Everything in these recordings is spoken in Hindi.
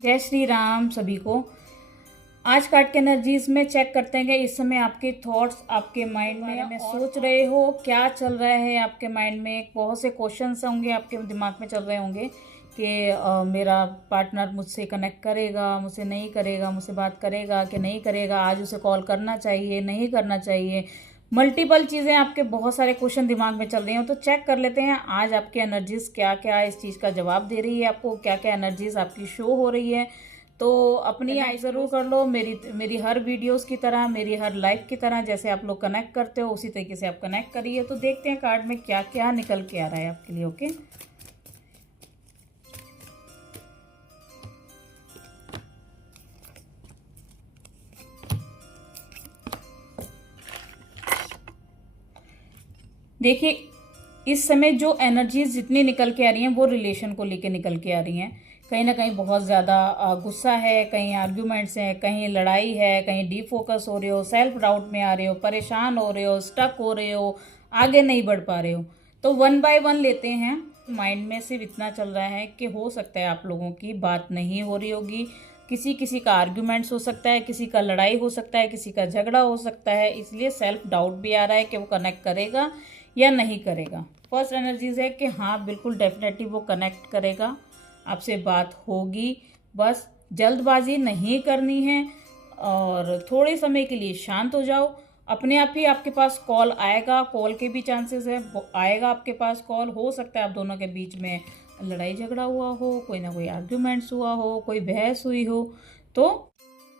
जय श्री राम सभी को। आज कार्ड के एनर्जीज में चेक करते हैं कि इस समय आपके थॉट्स आपके माइंड में सोच रहे हो, क्या चल रहा है आपके माइंड में। बहुत से क्वेश्चंस होंगे आपके दिमाग में चल रहे होंगे कि मेरा पार्टनर मुझसे कनेक्ट करेगा, मुझसे नहीं करेगा, मुझसे बात करेगा कि नहीं करेगा, आज उसे कॉल करना चाहिए नहीं करना चाहिए। मल्टीपल चीज़ें आपके बहुत सारे क्वेश्चन दिमाग में चल रही हैं। तो चेक कर लेते हैं आज आपकी एनर्जीज क्या क्या इस चीज़ का जवाब दे रही है, आपको क्या क्या एनर्जीज आपकी शो हो रही है। तो अपनी आई ज़रूर कर लो। मेरी हर वीडियोस की तरह, मेरी हर लाइफ की तरह, जैसे आप लोग कनेक्ट करते हो उसी तरीके से आप कनेक्ट करिए। तो देखते हैं कार्ड में क्या क्या निकल के आ रहा है आपके लिए। ओके, देखिए इस समय जो एनर्जीज जितनी निकल के आ रही हैं वो रिलेशन को लेके निकल के आ रही हैं। कहीं ना कहीं बहुत ज़्यादा गुस्सा है, कहीं आर्ग्यूमेंट्स हैं, कहीं लड़ाई है, कहीं डीफोकस हो रहे हो, सेल्फ डाउट में आ रहे हो, परेशान हो रहे हो, स्टक हो रहे हो, आगे नहीं बढ़ पा रहे हो। तो वन बाय वन लेते हैं। माइंड में सिर्फ इतना चल रहा है कि हो सकता है आप लोगों की बात नहीं हो रही होगी, किसी किसी का आर्ग्यूमेंट्स हो सकता है, किसी का लड़ाई हो सकता है, किसी का झगड़ा हो सकता है। इसलिए सेल्फ डाउट भी आ रहा है कि वो कनेक्ट करेगा या नहीं करेगा। फर्स्ट एनर्जीज है कि हाँ बिल्कुल डेफिनेटली वो कनेक्ट करेगा, आपसे बात होगी। बस जल्दबाजी नहीं करनी है और थोड़े समय के लिए शांत हो जाओ। अपने आप ही आपके पास कॉल आएगा, कॉल के भी चांसेस है, आएगा आपके पास कॉल। हो सकता है आप दोनों के बीच में लड़ाई झगड़ा हुआ हो, कोई ना कोई आर्ग्यूमेंट्स हुआ हो, कोई बहस हुई हो। तो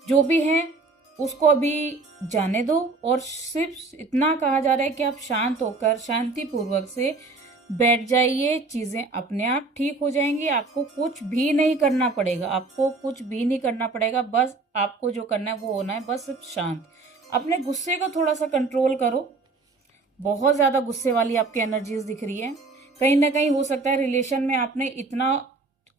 जो भी है उसको अभी जाने दो और सिर्फ इतना कहा जा रहा है कि आप शांत होकर शांतिपूर्वक से बैठ जाइए। चीज़ें अपने आप ठीक हो जाएंगी। आपको कुछ भी नहीं करना पड़ेगा, आपको कुछ भी नहीं करना पड़ेगा। बस आपको जो करना है वो होना है, बस सिर्फ शांत। अपने गुस्से को थोड़ा सा कंट्रोल करो। बहुत ज़्यादा गुस्से वाली आपकी एनर्जीज दिख रही है। कहीं ना कहीं हो सकता है रिलेशन में आपने इतना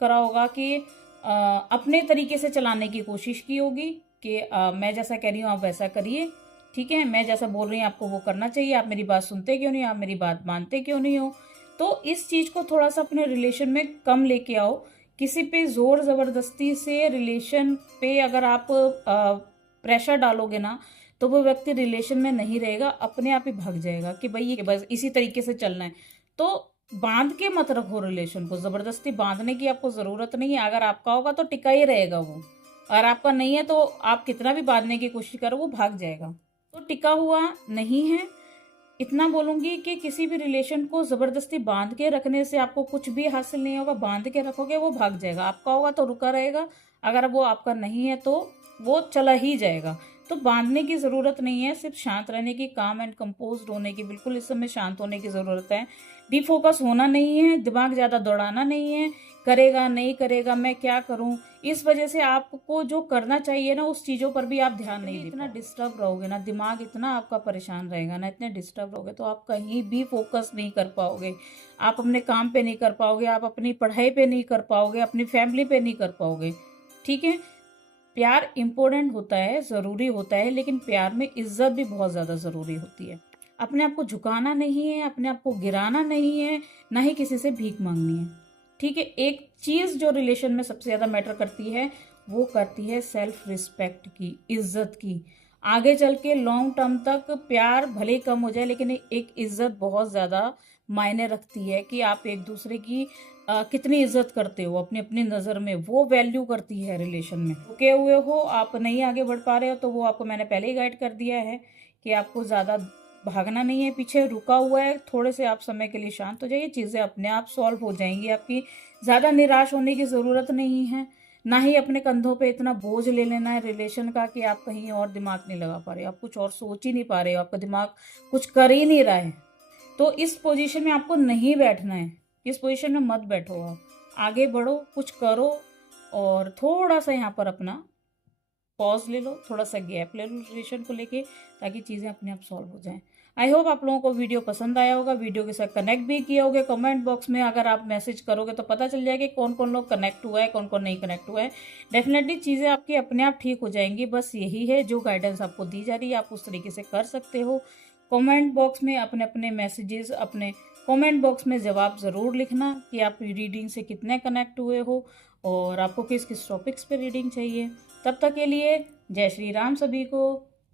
करा होगा कि अपने तरीके से चलाने की कोशिश की होगी कि मैं जैसा कह रही हूँ आप वैसा करिए, ठीक है, मैं जैसा बोल रही हूँ आपको वो करना चाहिए, आप मेरी बात सुनते क्यों नहीं, आप मेरी बात मानते क्यों नहीं हो। तो इस चीज़ को थोड़ा सा अपने रिलेशन में कम लेके आओ। किसी पे जोर ज़बरदस्ती से रिलेशन पे अगर आप प्रेशर डालोगे ना तो वो व्यक्ति रिलेशन में नहीं रहेगा, अपने आप ही भाग जाएगा कि भाई ये बस इसी तरीके से चलना है। तो बांध के मत रखो रिलेशन को, जबरदस्ती बांधने की आपको जरूरत नहीं है। अगर आपका होगा तो टिका ही रहेगा वो, अगर आपका नहीं है तो आप कितना भी बांधने की कोशिश करो वो भाग जाएगा। तो टिका हुआ नहीं है। इतना बोलूंगी कि किसी भी रिलेशन को जबरदस्ती बांध के रखने से आपको कुछ भी हासिल नहीं होगा। बांध के रखोगे वो भाग जाएगा, आपका होगा तो रुका रहेगा, अगर वो आपका नहीं है तो वो चला ही जाएगा। तो बांधने की ज़रूरत नहीं है, सिर्फ शांत रहने की, काम एंड कंपोज होने की, बिल्कुल इस समय शांत होने की ज़रूरत है। डिफोकस होना नहीं है, दिमाग ज़्यादा दौड़ाना नहीं है, करेगा नहीं करेगा मैं क्या करूं। इस वजह से आपको जो करना चाहिए ना उस चीज़ों पर भी आप ध्यान नहीं दे। इतना डिस्टर्ब रहोगे ना, दिमाग इतना आपका परेशान रहेगा ना, इतने डिस्टर्ब रहोगे तो आप कहीं भी फोकस नहीं कर पाओगे। आप अपने काम पे नहीं कर पाओगे, आप अपनी पढ़ाई पे नहीं कर पाओगे, अपनी फैमिली पे नहीं कर पाओगे। ठीक है, प्यार इम्पोर्टेंट होता है, ज़रूरी होता है, लेकिन प्यार में इज्जत भी बहुत ज़्यादा ज़रूरी होती है। अपने आप को झुकाना नहीं है, अपने आप को गिराना नहीं है, ना ही किसी से भीख मांगनी है। ठीक है, एक चीज़ जो रिलेशन में सबसे ज़्यादा मैटर करती है वो करती है सेल्फ रिस्पेक्ट की, इज्जत की। आगे चल के लॉन्ग टर्म तक प्यार भले ही कम हो जाए लेकिन एक इज्जत बहुत ज़्यादा मायने रखती है कि आप एक दूसरे की कितनी इज्जत करते हो अपनी अपनी नज़र में, वो वैल्यू करती है रिलेशन में। रुके हुए हो, आप नहीं आगे बढ़ पा रहे हो, तो वो आपको मैंने पहले ही गाइड कर दिया है कि आपको ज़्यादा भागना नहीं है, पीछे रुका हुआ है, थोड़े से आप समय के लिए शांत हो जाइए, चीज़ें अपने आप सॉल्व हो जाएंगी आपकी। ज़्यादा निराश होने की ज़रूरत नहीं है, ना ही अपने कंधों पे इतना बोझ ले लेना है रिलेशन का कि आप कहीं और दिमाग नहीं लगा पा रहे हो, आप कुछ और सोच ही नहीं पा रहे हो, आपका दिमाग कुछ कर ही नहीं रहा है। तो इस पोजीशन में आपको नहीं बैठना है, इस पोजीशन में मत बैठो, आप आगे बढ़ो, कुछ करो और थोड़ा सा यहाँ पर अपना पॉज ले लो, थोड़ा सा गैप ले लो रिलेशन को लेके, ताकि चीज़ें अपने आप सॉल्व हो जाएं। आई होप आप लोगों को वीडियो पसंद आया होगा, वीडियो के साथ कनेक्ट भी किया होगा। कमेंट बॉक्स में अगर आप मैसेज करोगे तो पता चल जाएगा कौन कौन लोग कनेक्ट हुआ है, कौन कौन नहीं कनेक्ट हुआ है। डेफिनेटली चीज़ें आपकी अपने आप ठीक हो जाएंगी। बस यही है जो गाइडेंस आपको दी जा रही है, आप उस तरीके से कर सकते हो। कमेंट बॉक्स में अपने अपने मैसेजेस, अपने कमेंट बॉक्स में जवाब ज़रूर लिखना कि आप रीडिंग से कितने कनेक्ट हुए हो और आपको किस किस टॉपिक्स पे रीडिंग चाहिए। तब तक के लिए जय श्री राम सभी को।